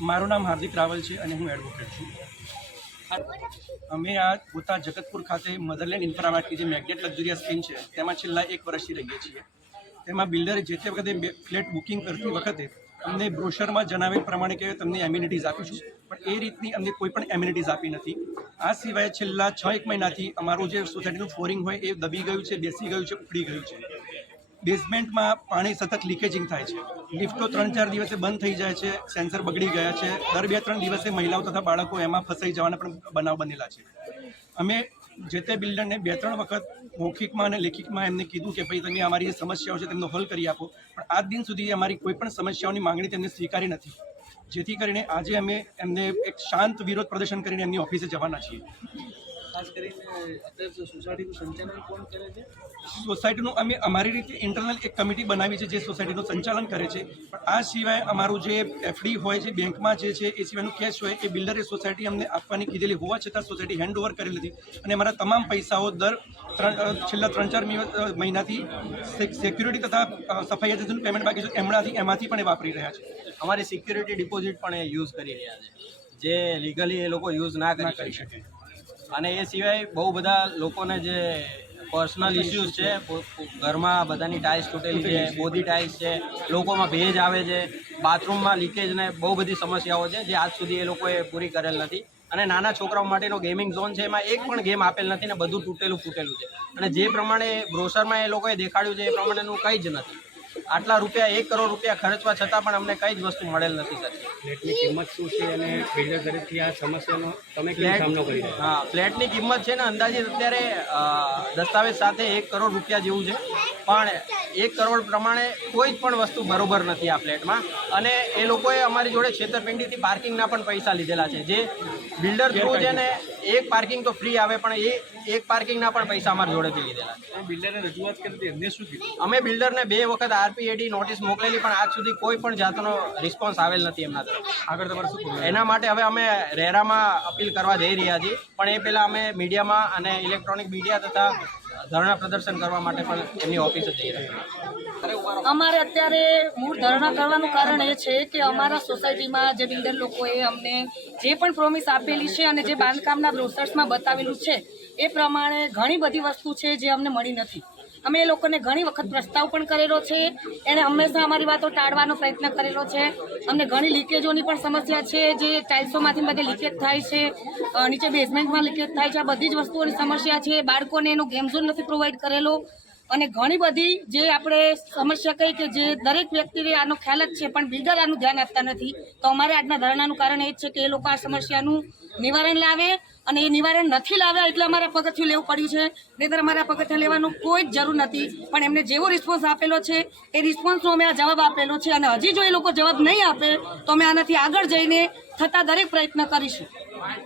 મારું નામ હાર્દિક રાવલ છે અને હું એડવોકેટ છું. અમે આ ગોતા જગતપુર ખાતે મધરલેન્ડ ઇન્ફ્રામાર્ટની જે મેગ્નેટ લક્ઝરિયસ સ્કીમ છે, તેમાં છેલ્લા એક વર્ષથી રહીએ છીએ. તેમાં બિલ્ડરે જે તે વખતે ફ્લેટ બુકિંગ કરતી વખતે અમને બ્રોશરમાં જણાવેલ પ્રમાણે કે તમને એમ્યુનિટીઝ આપીશું પણ એ રીતની અમને કોઈ પણ એમ્યુનિટીઝ આપી નથી. આ સિવાય છેલ્લા છ એક મહિનાથી અમારું જે સોસાયટીનું ફ્લોરિંગ હોય એ દબી ગયું છે, બેસી ગયું છે, ઉખડી ગયું છે. બેઝમેન્ટમાં પાણી સતત લીકેજિંગ થાય છે. લિફ્ટો ત્રણ ચાર દિવસે બંધ થઈ જાય છે, સેન્સર બગડી ગયા છે. દર બે ત્રણ દિવસે મહિલાઓ તથા બાળકો એમાં ફસાઈ જવાના પણ બનાવ બનેલા છે. અમે જે તે બિલ્ડરને બે ત્રણ વખત મૌખિકમાં અને લેખિકમાં એમને કીધું કે ભાઈ, તમે અમારી જે સમસ્યાઓ છે તેમનો હલ કરી આપો. પણ આજ દિન સુધી અમારી કોઈ પણ સમસ્યાઓની માંગણી તેમને સ્વીકારી નથી. જેથી કરીને આજે અમે એમને એક શાંત વિરોધ પ્રદર્શન કરીને એમની ઓફિસે જવાના છીએ. ખાસ કરીને અત્યારે સોસાયટીનું સંચાલન કોણ કરે છે? સોસાયટીનું અમે અમારી રીતે ઇન્ટરનલ એક કમિટી બનાવી છે જે સોસાયટીનું સંચાલન કરે છે. પણ આ સિવાય અમારું જે એફડી હોય છે બેંકમાં જે છે એ સિવાયનું કેશ હોય એ બિલ્ડરે સોસાયટી અમને આપવાની કીધેલી હોવા છતાં સોસાયટી હેન્ડ ઓવર કરેલી હતી. અને અમારા તમામ પૈસાઓ દર ત્રણ છેલ્લા ત્રણ ચાર મહિનાથી સિક્યુરિટી તથા સફાઈ એજન્સીનું પેમેન્ટ બાકી છે. એમનાથી એમાંથી પણ એ વાપરી રહ્યા છે. અમારી સિક્યુરિટી ડિપોઝિટ પણ એ યુઝ કરી રહ્યા છે. જે લીગલી એ લોકો યુઝ ના કરી કરી શકે. અને એ સિવાય બહુ બધા લોકોને જે પર્સનલ ઇસ્યુઝ છે ઘરમાં બધાની ટાઇલ્સ તૂટેલી છે બોધી ટાઇલ્સ છે લોકોમાં ભેજ આવે છે બાથરૂમમાં લીકેજ ને બહુ બધી સમસ્યાઓ છે જે આજ સુધી એ લોકોએ પૂરી કરેલ નથી. અને નાના છોકરાઓ માટેનો ગેમિંગ ઝોન છે એમાં એક પણ ગેમ આપેલ નથી ને બધું તૂટેલું ફૂટેલું છે. અને જે પ્રમાણે બ્રોસરમાં એ લોકોએ દેખાડ્યું છે એ પ્રમાણેનું કંઈ જ નથી. આટલા રૂપિયા એક કરોડ રૂપિયા ખર્ચવા છતાં પણ અમને કઈ જ વસ્તુ મળેલ નથી સર ફ્લેટની કિંમત શું છે અને બિલ્ડર તરફથી આ સમસ્યાનો તમે કેમ સામનો કરી રહ્યા હા ફ્લેટની કિંમત છે ને અંદાજે અત્યારે દસ્તાવેજ સાથે એક કરોડ રૂપિયા જેવું છે. પણ એક કરોડ પ્રમાણે કોઈ જ પણ વસ્તુ બરોબર નથી આ ફ્લેટમાં. અને એ લોકોએ અમારી જોડે છેતરપિંડીથી પાર્કિંગના પણ પૈસા લીધેલા છે. જે બિલ્ડર થ્રુ છે ને એક પાર્કિંગ તો ફ્રી આવે પણ એ એક પાર્કિંગના પણ પૈસા અમારા જોડેથી લીધેલા છે. રજૂઆત કરી એમને શું કીધું? અમે બિલ્ડરને બે વખત આરપીએડી નોટિસ મોકલેલી પણ આજ સુધી કોઈ પણ જાતનો રિસ્પોન્સ આવેલ નથી એમના તરફ. આગળ તમારે શું એના માટે હવે અમે રેરામાં અપીલ કરવા જઈ રહ્યા છીએ પણ એ પહેલાં અમે મીડિયામાં અને ઇલેક્ટ્રોનિક મીડિયા તથા ધરણા પ્રદર્શન કરવા માટે પણ એમની ઓફિસે જઈ રહ્યા અમારે અત્યારે મૂળ ધરણા કરવાનું કારણ એ છે કે અમારા સોસાયટીમાં જે બિલ્ડર લોકોએ અમને જે પણ પ્રોમિસ આપેલી છે અને જે બાંધકામના બ્રોસર્સમાં બતાવેલું છે, એ પ્રમાણે ઘણી બધી વસ્તુ છે જે અમને મળી નથી. અમે એ લોકોને ઘણી વખત પ્રસ્તાવ પણ કરેલો છે. એણે હંમેશા અમારી વાતો ટાળવાનો પ્રયત્ન કરેલો છે. અમને ઘણી લીકેજોની પણ સમસ્યા છે જે ટાઇલ્સોમાંથી બધે લીકેજ થાય છે. નીચે બેઝમેન્ટમાં લીકેજ થાય છે. આ બધી જ વસ્તુઓની સમસ્યા છે. બાળકોને એનો ગેમ ઝોન નથી પ્રોવાઈડ કરેલો. અને ઘણી બધી જે આપણે સમસ્યા કહી કે જે દરેક વ્યક્તિને આનો ખ્યાલ જ છે, પણ બિલ્ડર આનું ધ્યાન આપતા નથી. તો અમારે આજના ધરણાનું કારણ એ જ છે કે એ લોકો આ સમસ્યાનું નિવારણ લાવે અને એ નિવારણ નથી લાવ્યા એટલે અમારે પગથિયું લેવું પડ્યું છે. નહીતર અમારા પગથિયા લેવાનું કોઈ જ જરૂર નથી. પણ એમને જેવો રિસ્પોન્સ આપેલો છે, એ રિસ્પોન્સનો અમે આ જવાબ આપેલો છે અને હજી જો એ લોકો જવાબ નહીં આપે, તો અમે આનાથી આગળ જઈને થતા દરેક પ્રયત્ન કરીશું.